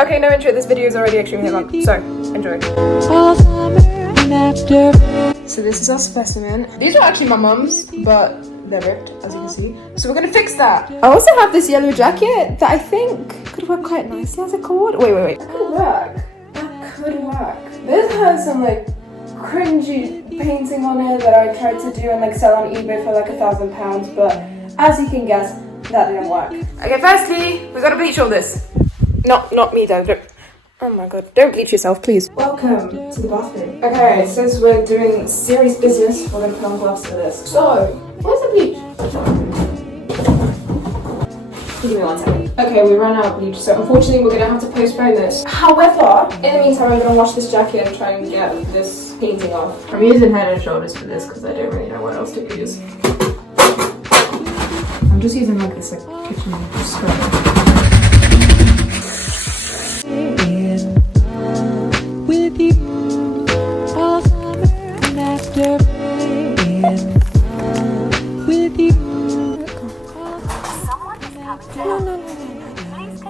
Okay, no intro. This video is already extremely long, so enjoy. So this is our specimen. These are actually my mum's, but they're ripped, as you can see. So we're gonna fix that. I also have this yellow jacket that I think could work quite nicely as a cord. Wait. That could work. That could work. This has some like cringy painting on it that I tried to do and like sell on eBay for like £1,000, but as you can guess, that didn't work. Okay, firstly, we gotta bleach all this. Not me though. Oh my god, don't bleach yourself, please. Welcome to the bathroom. Okay, since we're doing serious business, we're gonna put on gloves for this. So, where's the bleach? Give me 1 second. Okay, we ran out of bleach, so unfortunately we're gonna have to postpone this. However, in the meantime, I'm gonna wash this jacket and try and get this painting off. I'm using Head and Shoulders for this because I don't really know what else to use. I'm just using like this kitchen scrub. With you all summer and after with you. No.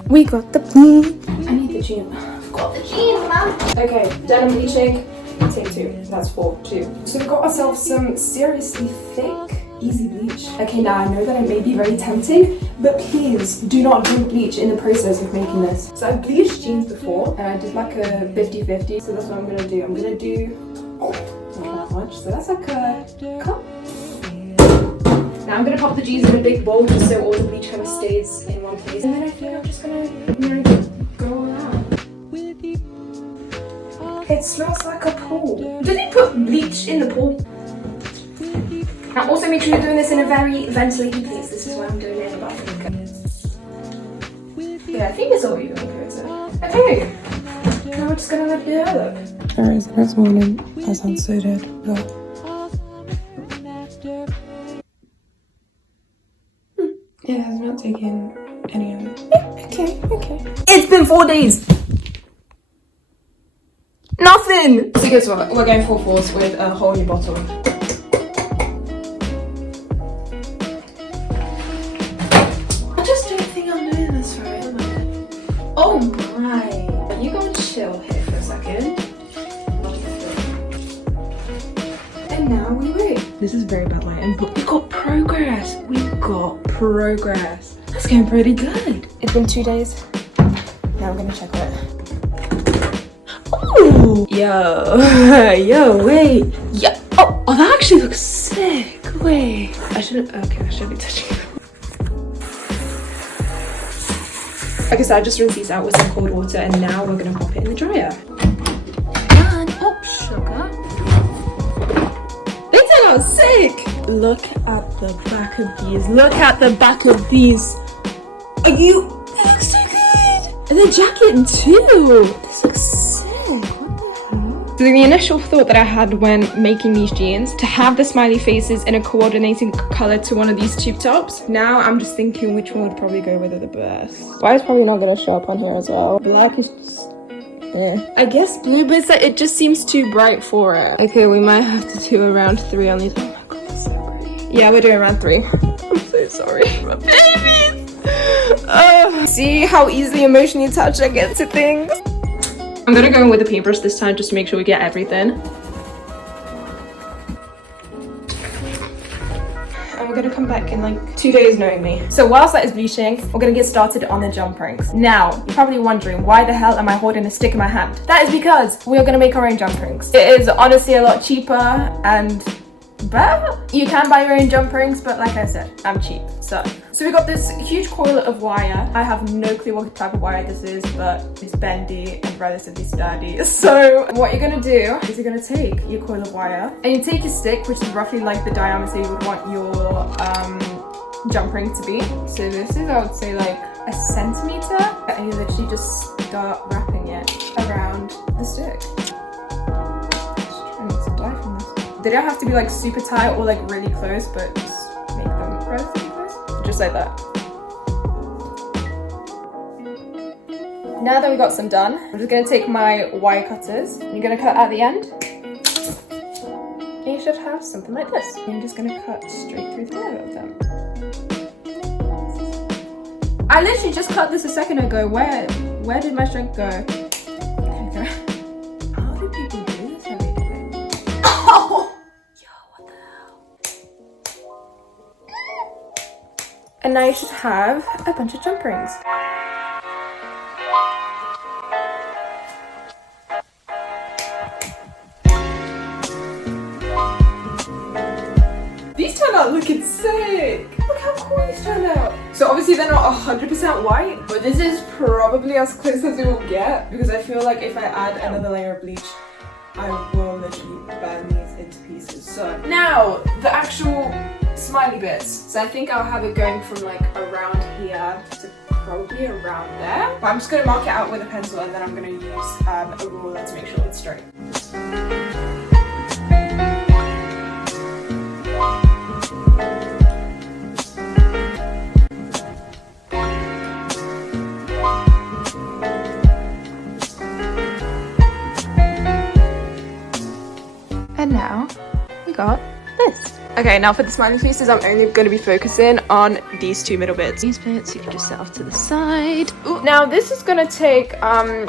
We got the jean. I need the jean. Got the jean, man. Okay, denim bleaching. Take 2. That's 4, 2. So we got ourselves some seriously thick, easy bleach. Okay, now I know that it may be very tempting, but please do not drink bleach in the process of making this. So I've bleached jeans before, and I did like a 50-50. So that's what I'm gonna do. I'm gonna do not that much. So that's like a cup. Now I'm gonna pop the jeans in a big bowl just so all the bleach kind of stays in one place. And then I think I'm just gonna go around. It smells like a pool. Did he put bleach in the pool? Now also make sure you're doing this in a very ventilated place. This is why I'm doing it in the bathroom. Yeah, I think it's all even good. Okay, now we're just gonna let it develop. Alright, so next morning, I sound so dead, but... It has not taken any of it. Okay. It's been 4 days! Nothing! So guess what? We're going full force with a whole new bottle. I just don't think I'm doing this right. Oh my! You go and chill here for a second. And now we wait. This is very bad lighting, but we got progress. That's going pretty good. It's been 2 days. Now I'm gonna check it. Oh! Yo, wait. Yeah. Oh, that actually looks sick. Wait. I shouldn't be touching it. Okay, so I just rinsed these out with some cold water and now we're gonna pop it in the dryer. And, oh, sugar. They turned out sick! Look at the back of these. They look so good! And the jacket too! This looks sick! So the initial thought that I had when making these jeans, to have the smiley faces in a coordinating color to one of these tube tops. Now I'm just thinking which one would probably go with it the best. White is probably not gonna show up on here as well. Black is just... yeah. I guess blue, but it's like, it just seems too bright for it. Okay, we might have to do around 3 on these. Oh my god, that's so pretty. Yeah, we're doing around 3. I'm so sorry. My babies! See how easily emotionally attached I get to things? I'm gonna go in with a paintbrush this time just to make sure we get everything. And we're gonna come back in like 2 days knowing me. So whilst that is bleaching, we're gonna get started on the jump rings. Now, you're probably wondering, why the hell am I holding a stick in my hand? That is because we are gonna make our own jump rings. It is honestly a lot cheaper and better. You can buy your own jump rings, but like I said, I'm cheap. So we got this huge coil of wire. I have no clue what type of wire this is, but it's bendy and relatively sturdy. So what you're gonna do is you're gonna take your coil of wire and you take a stick, which is roughly like the diameter you would want your jump ring to be. So this is, I would say, like 1 centimeter, and you literally just start wrapping it around the stick. They don't have to be like super tight or like really close, but just make them relatively close. Just like that. Now that we got some done, I'm just gonna take my wire cutters. You're gonna cut at the end. And you should have something like this. And you're just gonna cut straight through the middle of them. I literally just cut this a second ago. Where Where did my strength go? There we go. How do people do this every day? Oh! Yo, what the hell? And now you should have a bunch of jump rings. These turned out looking sick! Look how cool these turned out! So obviously they're not 100% white, but this is probably as close as it will get because I feel like if I add another layer of bleach, I will literally burn these into pieces. So now, the actual smiley bits. So I think I'll have it going from like around here to probably around there. But I'm just going to mark it out with a pencil and then I'm going to use a ruler to make sure it's straight. And now we got this. Okay, now for the smiley faces, I'm only going to be focusing on these two middle bits. These bits you can just set off to the side. Ooh. Now this is going to take a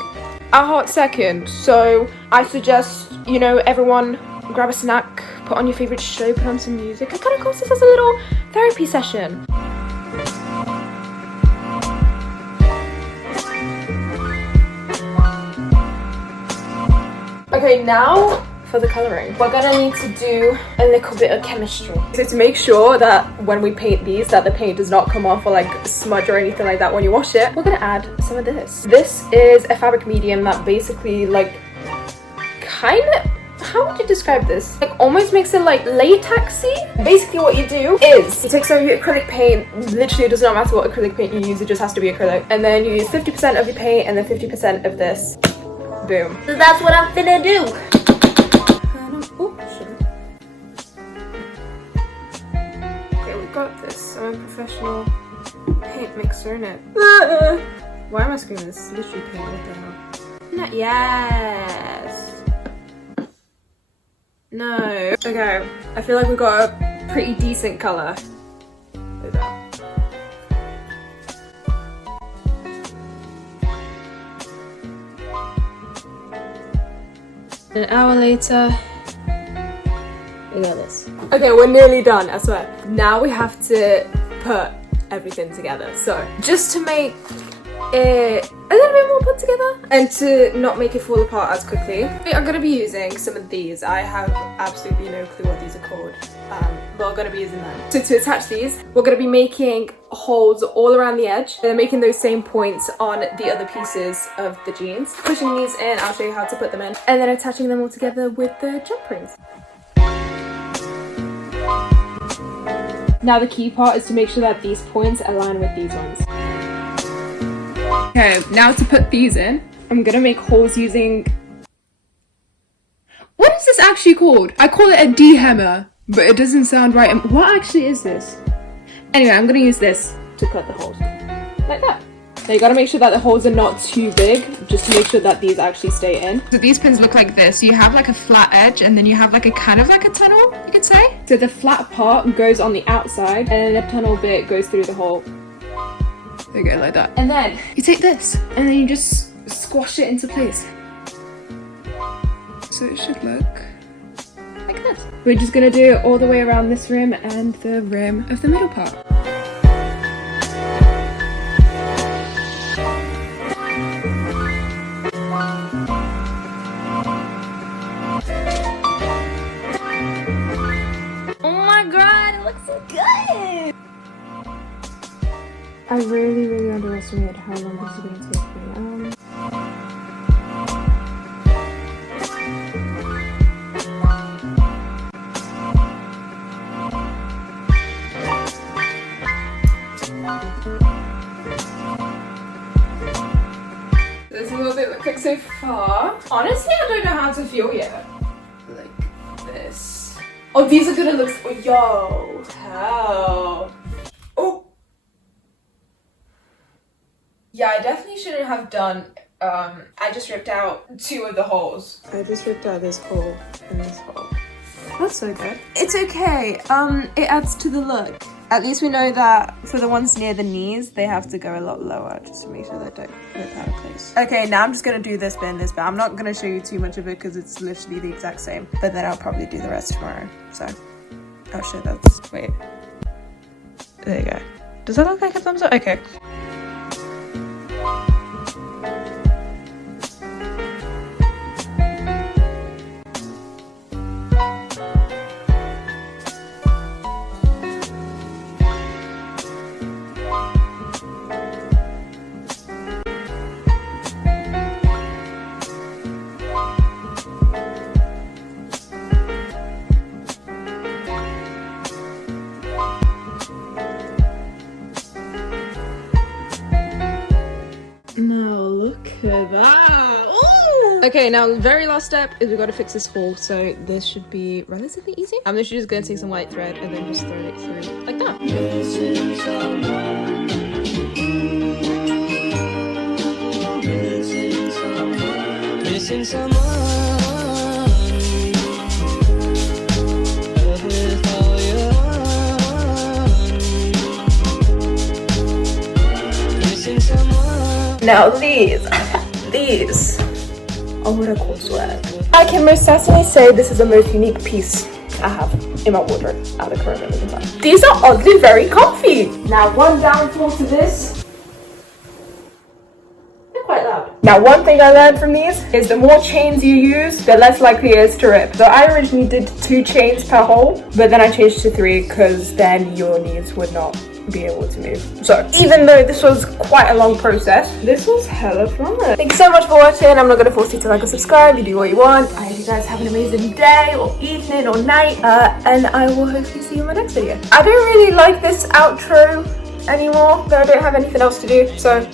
hot second, so I suggest, you know, everyone grab a snack, put on your favorite show, put on some music. I kind of call this as a little therapy session. Okay, now for the colouring. We're gonna need to do a little bit of chemistry. So to make sure that when we paint these, that the paint does not come off or like smudge or anything like that when you wash it, we're gonna add some of this. This is a fabric medium that basically like kind of, how would you describe this? Like almost makes it like latexy. Basically what you do is you take some of your acrylic paint, literally it does not matter what acrylic paint you use, it just has to be acrylic. And then you use 50% of your paint and then 50% of this. Boom. So that's what I'm finna do. Okay, we've got this. I'm a professional paint mixer, innit? Why am I screaming? This is literally paint, what the hell? Not yes. No. Okay, I feel like we've got a pretty decent colour. Like that. An hour later, we got this. Okay, we're nearly done, I swear. Now we have to put everything together. So, just to make it a little bit more put together and to not make it fall apart as quickly, I'm going to be using some of these. I have absolutely no clue what these are called, but I'm going to be using them. So to attach these, we're going to be making holes all around the edge and then making those same points on the other pieces of the jeans. Pushing these in, I'll show you how to put them in, and then attaching them all together with the jump rings. Now the key part is to make sure that these points align with these ones. Okay, now to put these in, I'm gonna make holes using... What is this actually called? I call it a D-hammer, but it doesn't sound right. What actually is this? Anyway, I'm gonna use this to cut the holes. Like that. Now you gotta make sure that the holes are not too big, just to make sure that these actually stay in. So these pins look like this. You have like a flat edge and then you have like a kind of like a tunnel, you could say. So the flat part goes on the outside and then the tunnel bit goes through the hole. There you go, like that. And then you take this and then you just squash it into place. So it should look like this. We're just gonna do it all the way around this rim and the rim of the middle part. Oh my god, it looks so good! I really underestimated how long this is going to take me. This is what they look like so far. Honestly, I don't know how to feel yet. Like this. Oh, these are gonna look. Oh, yo, hell. Oh. Yeah, I definitely shouldn't have done. I just ripped out 2 of the holes. I just ripped out this hole and this hole. That's so good. It's okay. It adds to the look. At least we know that for the ones near the knees, they have to go a lot lower just to make sure they don't rip out of place. Okay, now I'm just gonna do this bit and this bit. I'm not gonna show you too much of it because it's literally the exact same, but then I'll probably do the rest tomorrow. So I'll show that. Wait, there you go. Does that look like a thumbs up? Okay. Now look at that. Ooh! Okay, now the very last step is we got to fix this hole. So this should be relatively easy. I'm literally just going to take some white thread and then just throw it through like that. Missing someone. Missing someone. Now these are what I call swag. I can most certainly say this is the most unique piece I have in my wardrobe out of coronavirus. These are oddly very comfy. Now one downfall to this, they're quite loud. Now one thing I learned from these is the more chains you use, the less likely it is to rip. So I originally did 2 chains per hole, but then I changed to 3 because then your knees would not be able to move. So even though this was quite a long process, this was hella fun. Thank you so much for watching. I'm not gonna force you to like or subscribe. You do what you want. I hope you guys have an amazing day or evening or night, and I will hopefully see you in my next video. I don't really like this outro anymore, but I don't have anything else to do, so